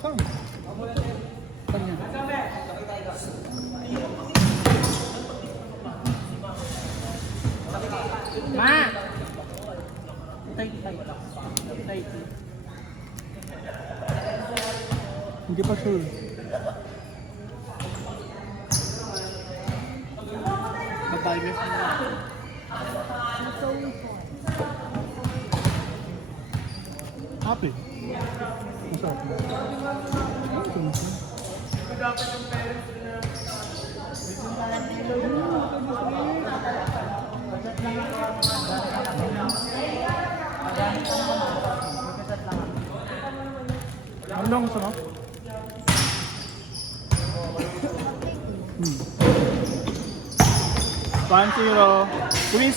Tama. Kanya. Ma! Hindi pa sure. Mag-virus na. Happy. Masarap. Ano lang gusto mo? 1-0. Luis!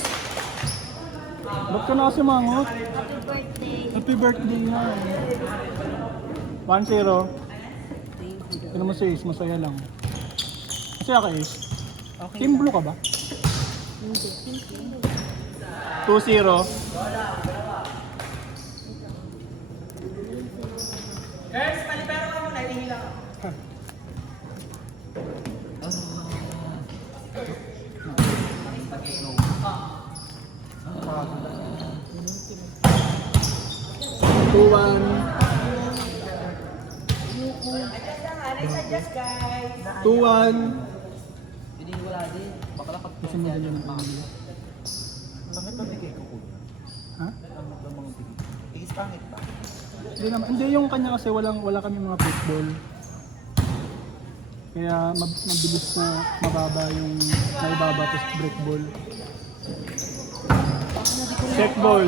Ba't ka na kasi mangot? Happy birthday nga. 1-0. Ano mo si Ace? Masaya lang. Masaya ka Ace? Okay. Team Blue ka ba? Hindi. 2-0. Guys, palipero ka muna, ihila ka. Adjust guys. 2-1. Hindi wala din. Baka lang Kasi mo ganyan ang pamilya. Bakit ba bigay ko ko? Ha? Ang mga bigay. Pangit ba? Hindi naman. Hindi yung kanya kasi wala kami mga football. Kaya mabilis na mababa yung naibaba tapos break ball. Check ball.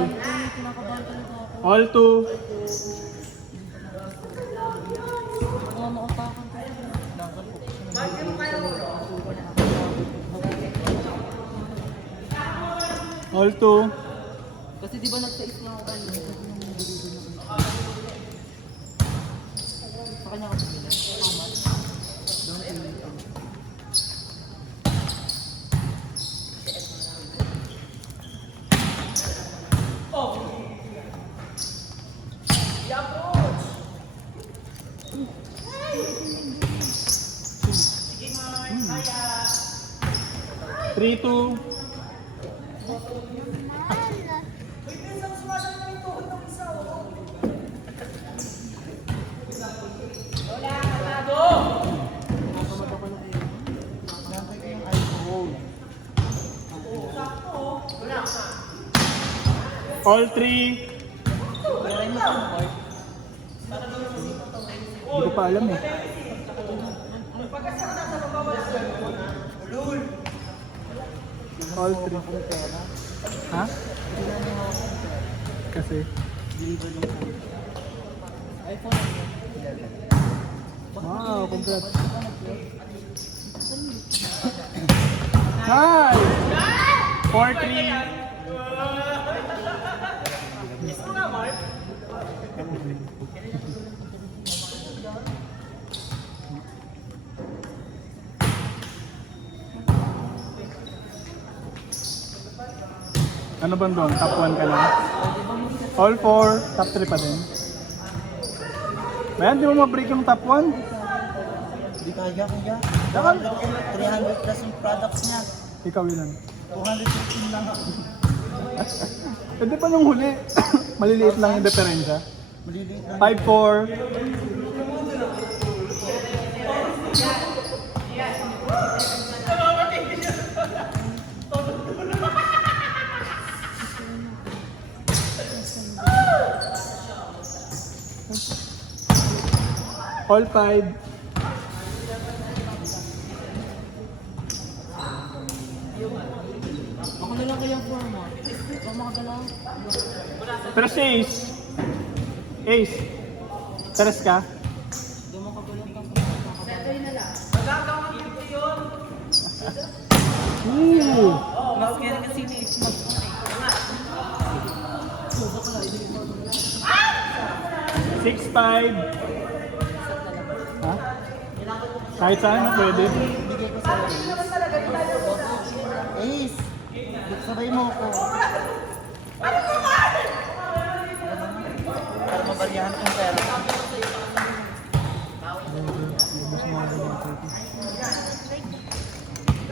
All two. All two. Kasi di ba nagsa-is na ako kanina? Sa kanya kasi nila. How much? Don't tell me. Oh! Yapo! Sige Mark, kaya! 3-2. All three. Hindi ko pa alam eh. All three. Ha? Kasi? Wow, congrats. Hi! 4-3. Ano ba doon? Top 1 ka na? All 4, top 3 pa din. Bayan, di mo ma-break yung top 1? Hindi kaya kuya. Dakan. 300 plus yung products niya. Ikaw ilan? 215 lang ako. Pwede pa nung huli. Maliliit lang yung diferensya. Maliliit lang. 5-4. All 5. Ako na lang kayang forma. Ikaw makagalaw. Pero si Ace. Ace. Teres ka? Hindi mo kagalaw ka. Ooh. Mas kaya kasi ni Ismas mo eh. 6-5. Ha? Kahit saan, pwede. Bigay ko sa'yo. Ace! Sabay mo ako. Para mabaryahan kong pera.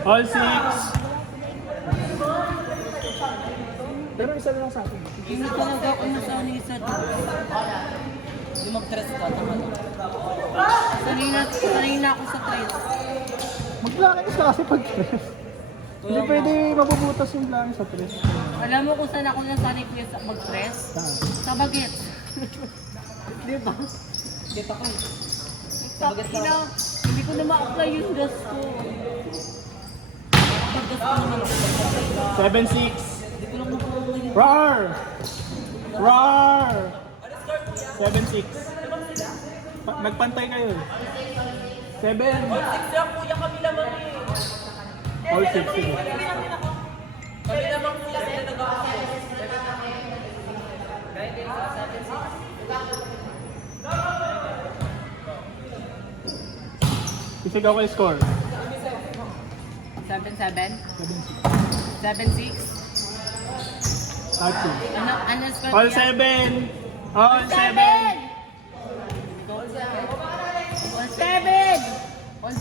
All 6. Pero isa lang sa akin. Hindi talaga ako nasanay sa dress. Hindi mag-dress ka, tama na. Sanay na ako sa dress. Mag-blankets ka kasi pag-dress. Hindi pwede mabubutas yung blankets sa dress. Alam mo kung saan ako nasanay kuya sa mag-dress? Saan? Sa bagets. Di ba? Get ako eh. Sa bagets na. Hindi ko na ma-apply yung dress ko. Pag-dress ko naman ako. 7-6. Hindi ko lang makuha yung... Roar! Roar! 7-6. Nagpantay kayo. 7. Kuya kami naman eh. All 6. Sige. Kami naman kuya sila nag-aakos. Isigaw kayo score. 7-7? 7-6. 7-6? At 2. Ano score All kuya? 7. All 7. On 7! On 7!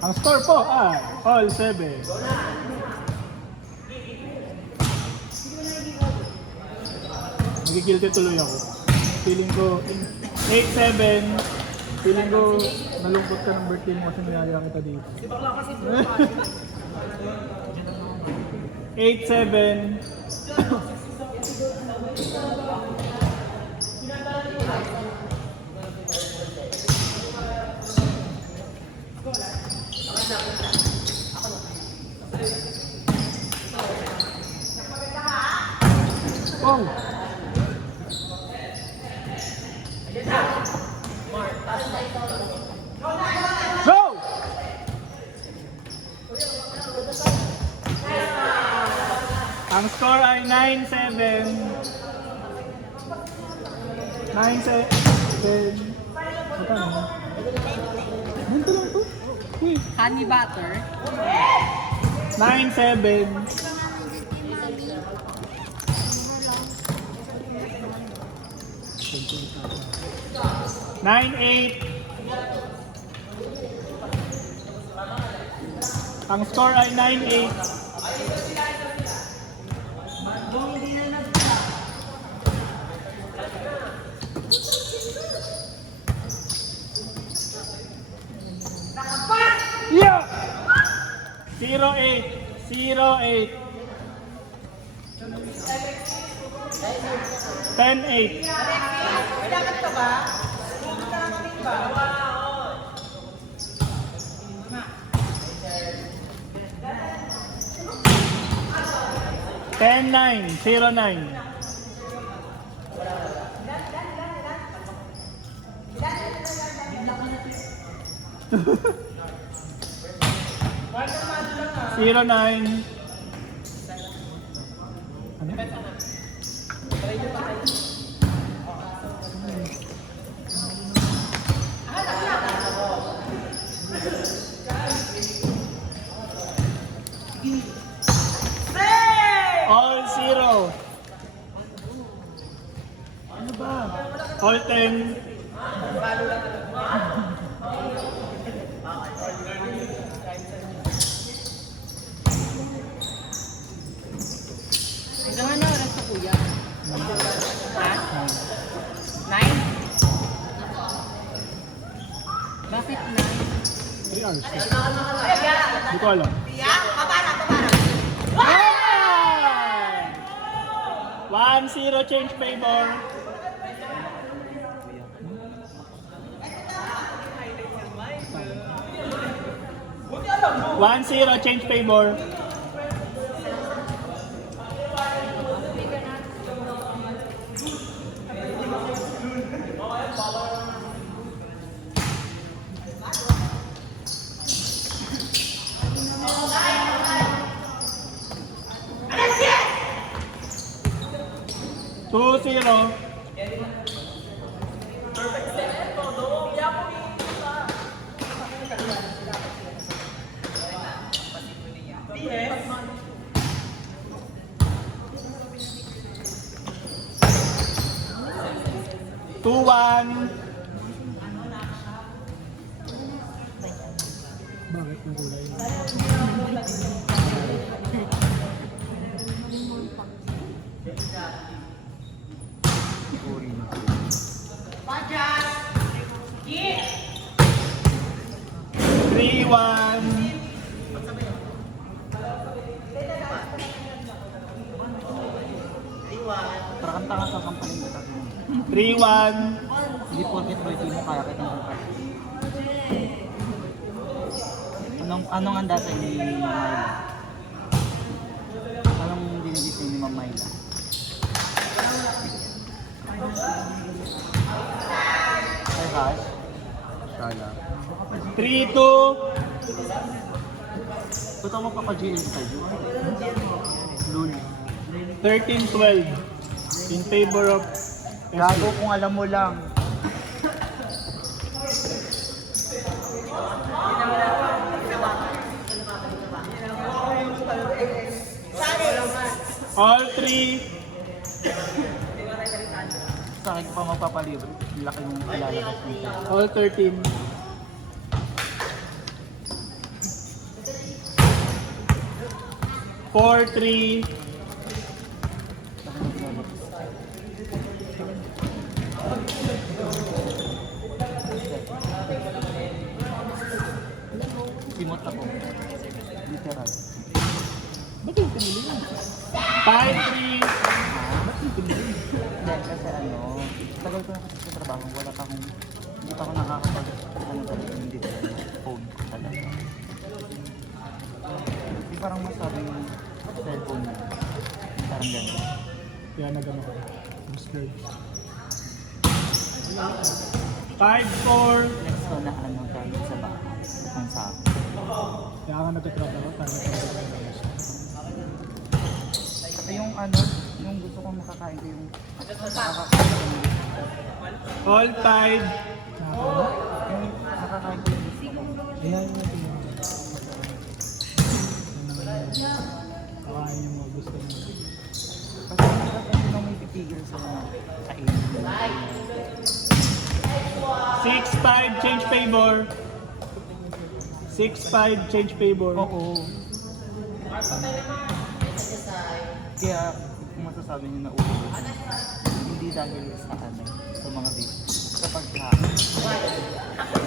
Ang score po ay all 7. Nagigilty tuloy ako. Feeling ko 8-7. Feeling ko nalungkot ka ng birthday mo kasi niyaya kita dito. 8-7. Oh! Go! Ang score ay 9-7. 9-7. Magkano? Ganito lang to? Uy. Honey butter. 9-7. 9-8. Ang score ay 9-8. Yeah! 0-8. 0-8. 10-8. Kailangan ka ba? Kailangan ka ba? 10-9. 0-9. Zero nine. Ano? All 0. Ano ba? All 10. Hanggang ano oras sa kuya? Ha? 9? Bakit 9? 3 hours. Hindi ko alam. One 0 change favor. One 0 change favor. Two 0. Bakit na kulay? Uri na. Pajas! Yeah! 3-1. Para kang tanga sa kampanin mo. 3-1. Hindi porket birthday mo kaya kitang bukas. Anong handa sa inyo ni Myla? Anong dinidis ni Ma'am Myla? Ay, hash? Sala. 3-2. Ba't ako magpapa-GL sa'yo? Lul. 13-12. In favor of Gago kung alam mo lang. all three. Sa akin pa magpapalibre. Laki ng ilalabas dito. All 13. Four, three. Laki ng ilalabas. Simot ako. Literal. Ba't yung pinili yun? Five, three. Ba't yung pinili? Hindi, kasi tagal ko na kasi sa trabaho, hindi pa ako nakakapag, hindi ko phone ko talaga. Hindi parang masabing cellphone na. Parang gano'n. Kaya nagano ko. Mas good. Five, four. Next ko na galing sa bahay. Kung sa akin. Kaya ka nagtatrabaho. Kaya nagtatrabaho. Saka yung gusto kong makakain ko yung nakakain All five. yung nakakain ko yung gusto ko. Ayan yung kakain yung mga gusto mo. Kasi hindi naman may pipigil sa kainin. 6-5, change favor. 6-5, change favor. Oo. Kaya kung masasabi niyo na ulo, hindi dahil sa mga beef. Sa pagkain.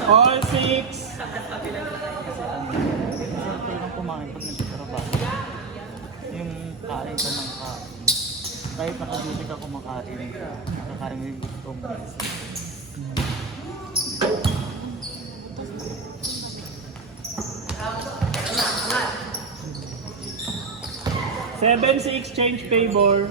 All 6. Kasi masarap talagang kumain pag nagtatrabaho. Yung kain ka ng kain. Kahit nakabuti ka kumakain ka, nakakaroon yung gusto mo. 7-6, change favor.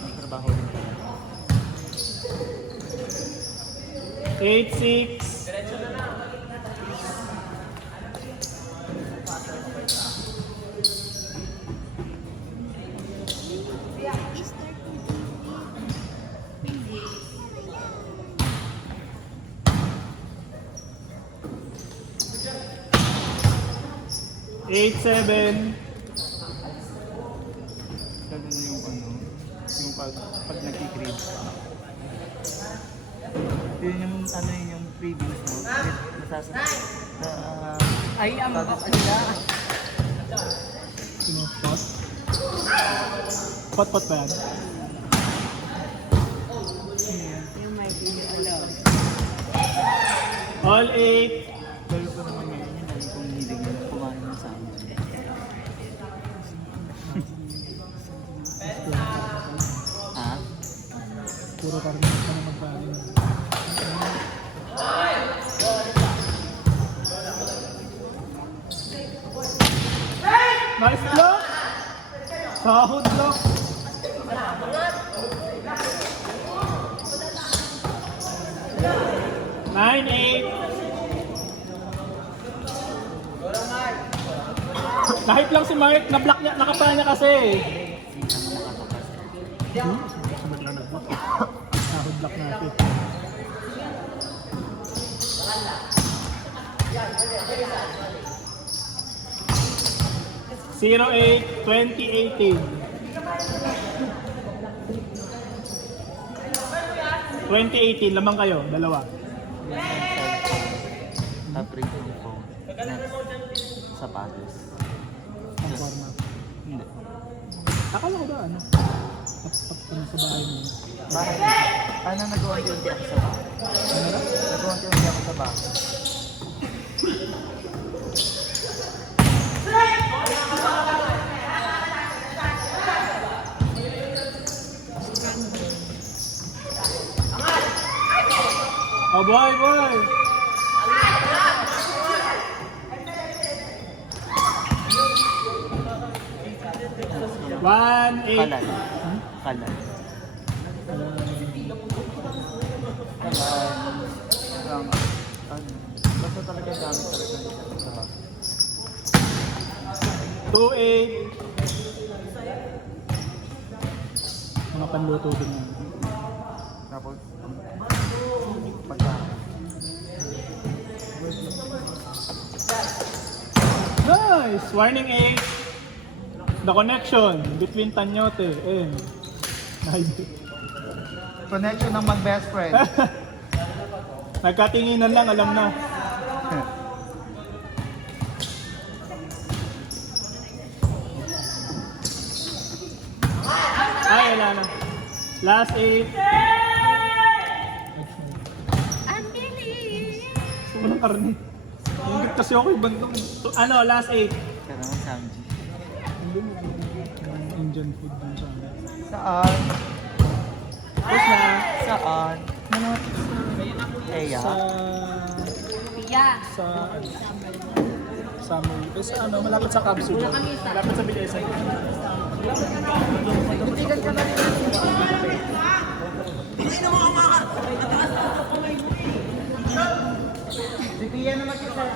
Nagtrabaho din talaga. 8-6. Eight, seven. Ganun yung yung pag nagki-crave ka. Yun yung yung cravings mo. Ay, ang bakla. Pot? Pot ba yan? Yung may alam. All 8. Pero ko naman ngayon yung dahil kong hiling yung kumain mo sa amin. Ha? Puro karamihan ka na magkain. Nice block! Sahod block! Nine, eight. Kahit lang si Mark, na-block niya, nakapa niya kasi. Sabag lang nag-block. Sahod block natin. Zero 8, 2018. 2018, lamang kayo, dalawa. Yung cellphone. Upgrade ng phone. Next, sapatos. Ang format. Hindi. Akala ko ba ano? Ano sa bahay mo? Paano nag-unti-unti ako sa bahay? Ano na? Nag-unti-unti ako sa bahay. Oh boy, boy! One, eight. Kalan. Kalan. Kalan. Basta talaga gamit talaga nila sa bahay. 2-8. Mga panluto din yan. Tapos, pagkain. Nice! Warning 8. The connection between Tanyote and Naidi. Connection ng mag-best friend. Nagkatinginan lang, alam na. Ay, wala na. Last 8. Ang bilis! Gusto ko ng karne. Ingit kasi ako yung bandong. Ano, last 8. Kaya naman Samji. Hindi mo Indian food dun sa amin. Saan? Tapos na. Saan? Kaya? Sa... Pia! Sa ano, malapit sa Capsule. Malapit sa Bilesan. Tutigan ka na rin. Si Pia naman si Sir.